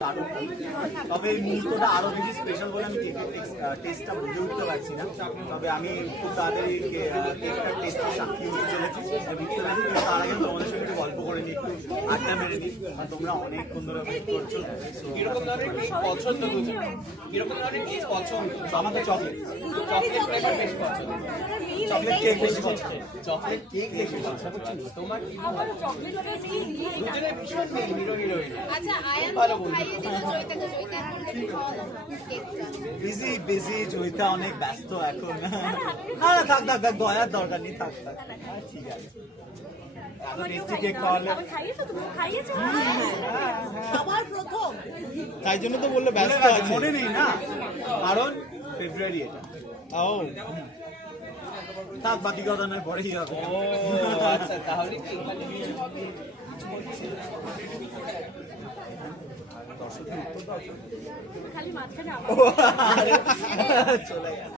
তবে এই মুহূর্তটা আরো বেশি স্পেশাল বলে আমি কেকের টেস্টটা বুঝে উঠতে পারছি না। তবে আমি খুব তাড়াতাড়ি কেকটার টেস্টের সাক্ষী হতে চলেছি, বুঝতে পারছি। কিন্তু তার আগে তোমাদের সঙ্গে একটু গল্প করে নিই, একটু আড্ডা মেরে নিই। তোমরা অনেকক্ষণ ধরে ওয়েট করছো। কিরকম ধরনের কেক পছন্দ করছো? কিরকম ধরনের কেক পছন্দ? আমার তো চকলেট ফ্লেভার বেশি পছন্দ। চকলেট কেক বেশি পছন্দ। চকলেট কেক বেশি পছন্দ। তোমার কি দুজনে ভীষণ হিরো হিরোইন। আচ্ছা আয়ান ভালো তো বলছো। খাইয়ে দিল জয়িতাকে, জয়িতা এখন থেকে খাওয়াবো কেকটা। বিজি জয়িতা অনেক ব্যস্ত এখন। না না থাক দয়ার দরকার নেই, থাক ঠিক আছে। এত টেস্টি কেক খাওয়ালে তাই জন্য তো বললো ব্যস্ত আছে। মনে নেই না, কারণ ফেব্রুয়ারি এটা। ও থাক, বাকি কথা নয়, পরেই হবে। ও আচ্ছা, তাহলে কি এখানে কিছু হবে? খালি মাঝখানে চলে গেল।